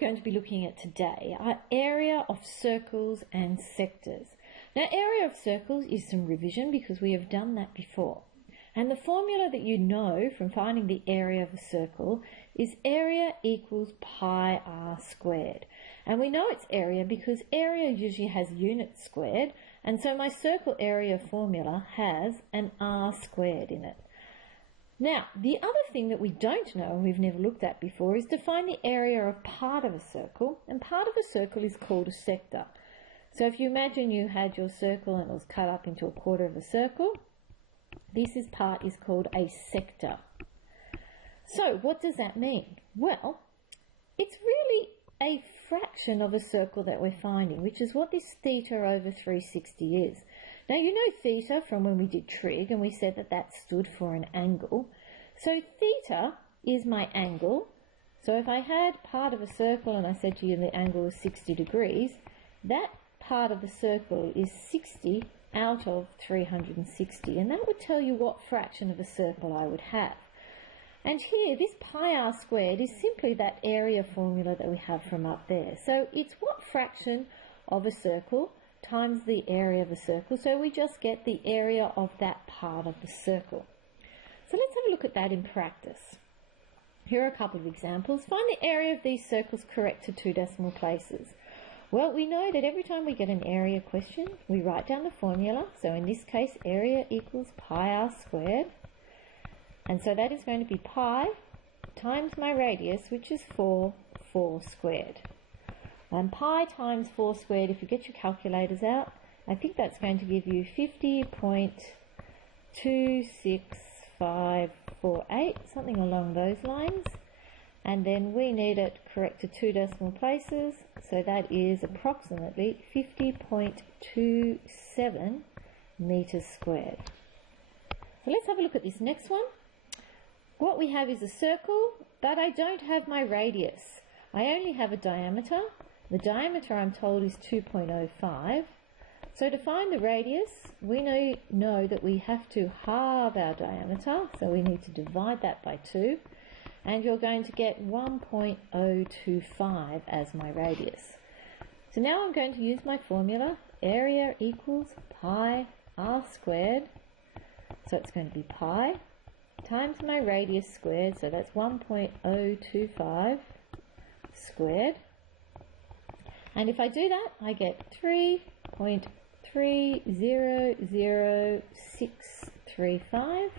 we're going to be looking at today are area of circles and sectors. Now, area of circles is some revision because we have done that before. And the formula that you know from finding the area of a circle is area equals pi r squared. And we know it's area because area usually has units squared, and so my circle area formula has an r squared in it. Now, the other thing that we don't know, and we've never looked at before, is to find the area of part of a circle, and part of a circle is called a sector. So if you imagine you had your circle and it was cut up into a quarter of a circle, this part is called a sector. So what does that mean? Well, it's really a fraction of a circle that we're finding, which is what this theta over 360 is. Now, you know theta from when we did trig, and we said that that stood for an angle. So theta is my angle. So if I had part of a circle and I said to you the angle is 60 degrees, that part of the circle is 60 out of 360, and that would tell you what fraction of a circle I would have. And here, this pi r squared is simply that area formula that we have from up there. So it's what fraction of a circle times the area of a circle. So we just get the area of that part of the circle. So let's have a look at that in practice. Here are a couple of examples. Find the area of these circles correct to 2 decimal places. Well, we know that every time we get an area question, we write down the formula. So in this case, area equals pi r squared. And so that is going to be pi times my radius, which is 4 squared. And pi times 4 squared, if you get your calculators out, I think that's going to give you 50.26548, something along those lines. And then we need it correct to 2 decimal places, so that is approximately 50.27 meters squared. So let's have a look at this next one. What we have is a circle, but I don't have my radius. I only have a diameter. The diameter, I'm told, is 2.05. So to find the radius, we know that we have to halve our diameter, so we need to divide that by 2. And you're going to get 1.025 as my radius. So now I'm going to use my formula, area equals pi r squared. So it's going to be pi times my radius squared, so that's 1.025 squared. And if I do that, I get 3.300635.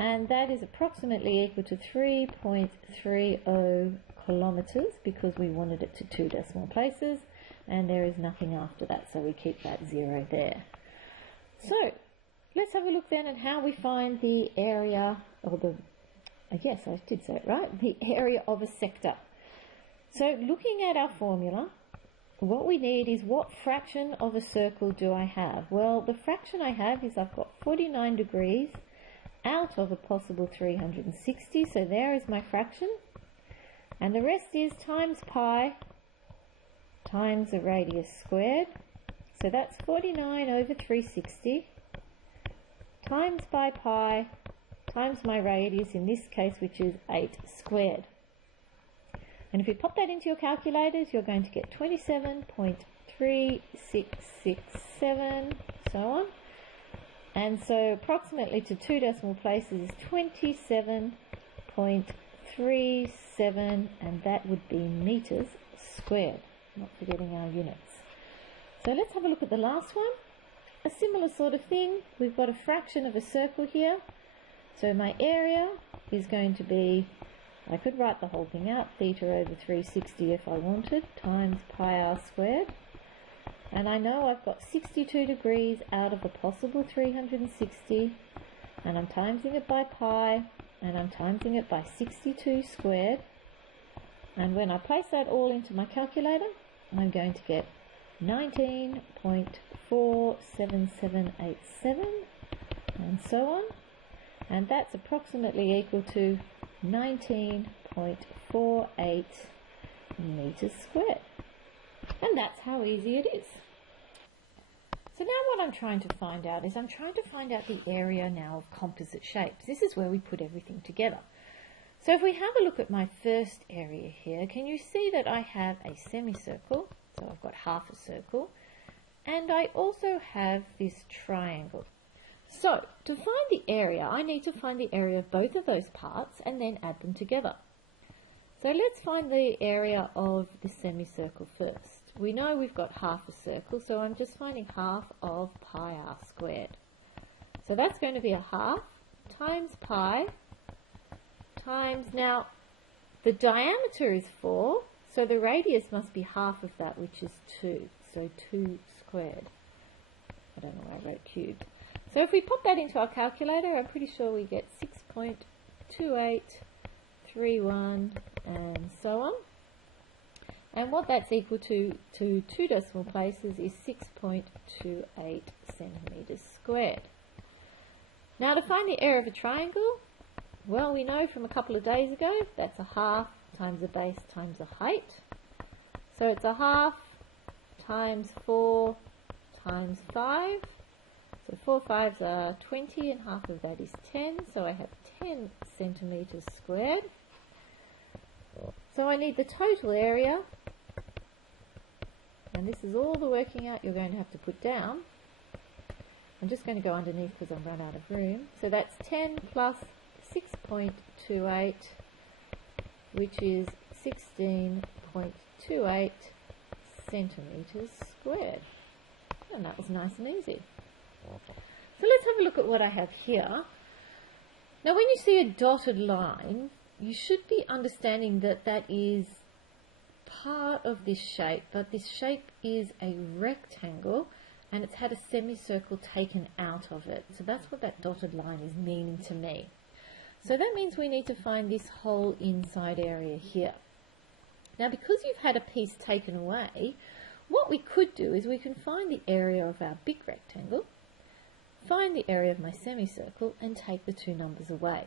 And that is approximately equal to 3.30 kilometers because we wanted it to 2 decimal places, and there is nothing after that, so we keep that 0 there. So let's have a look then at how we find the area, yes, I did say it right, the area of a sector. So looking at our formula, what we need is what fraction of a circle do I have? Well, the fraction I have is I've got 49 degrees out of a possible 360, so there is my fraction, and the rest is times pi times the radius squared, so that's 49 over 360 times by pi times my radius in this case, which is 8 squared. And if you pop that into your calculators, you're going to get 27.3667, so on. And so approximately to 2 decimal places is 27.37, and that would be meters squared, not forgetting our units. So let's have a look at the last one. A similar sort of thing. We've got a fraction of a circle here. So my area is going to be, I could write the whole thing out, theta over 360 if I wanted, times pi r squared. And I know I've got 62 degrees out of a possible 360, and I'm timesing it by pi, and I'm timesing it by 62 squared. And when I place that all into my calculator, I'm going to get 19.47787, and so on. And that's approximately equal to 19.48 meters squared. And that's how easy it is. So now what I'm trying to find out is I'm trying to find out the area now of composite shapes. This is where we put everything together. So if we have a look at my first area here, can you see that I have a semicircle? So I've got half a circle, and I also have this triangle. So to find the area, I need to find the area of both of those parts and then add them together. So let's find the area of the semicircle first. We know we've got half a circle, so I'm just finding half of pi r squared. So that's going to be a half times pi times, now the diameter is 4, so the radius must be half of that, which is 2. So 2 squared. I don't know why I wrote cubed. So if we pop that into our calculator, I'm pretty sure we get 6.2831 and so on. And what that's equal to 2 decimal places is 6.28 centimetres squared. Now to find the area of a triangle, well, we know from a couple of days ago that's a half times the base times the height. So it's a half times 4 times 5. So 4 5s are 20 and half of that is 10. So I have 10 centimetres squared. So I need the total area, and this is all the working out you're going to have to put down. I'm just going to go underneath because I've run out of room. So that's 10 plus 6.28, which is 16.28 centimetres squared. And that was nice and easy. So let's have a look at what I have here. Now when you see a dotted line, you should be understanding that that is part of this shape, but this shape is a rectangle and it's had a semicircle taken out of it. So that's what that dotted line is meaning to me. So that means we need to find this whole inside area here. Now because you've had a piece taken away, what we could do is we can find the area of our big rectangle, find the area of my semicircle and take the two numbers away.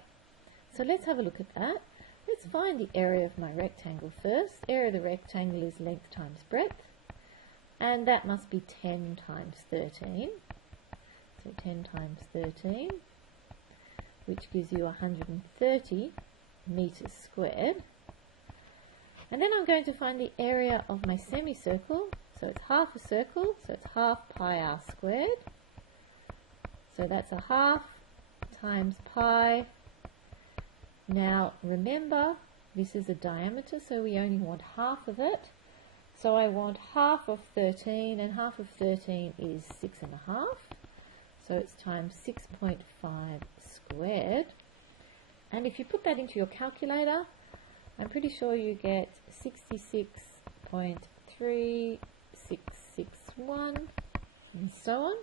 So let's have a look at that. Let's find the area of my rectangle first. Area of the rectangle is length times breadth, and that must be 10 times 13. So 10 times 13, which gives you 130 metres squared. And then I'm going to find the area of my semicircle. So it's half a circle, so it's half pi r squared. So that's a half times pi. Now remember, this is a diameter, so we only want half of it. So I want half of 13, and half of 13 is 6.5. So it's times 6.5 squared. And if you put that into your calculator, I'm pretty sure you get 66.3661 and so on.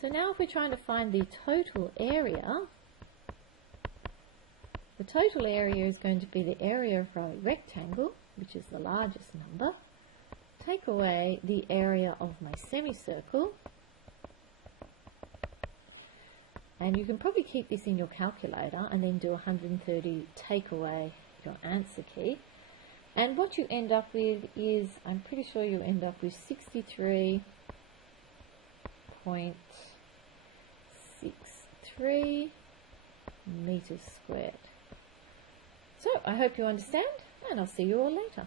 So now if we're trying to find the total area, the total area is going to be the area of our rectangle, which is the largest number. Take away the area of my semicircle, and you can probably keep this in your calculator and then do 130, take away your answer key. And what you end up with is, I'm pretty sure you end up with 63.63 metres squared. So I hope you understand, and I'll see you all later.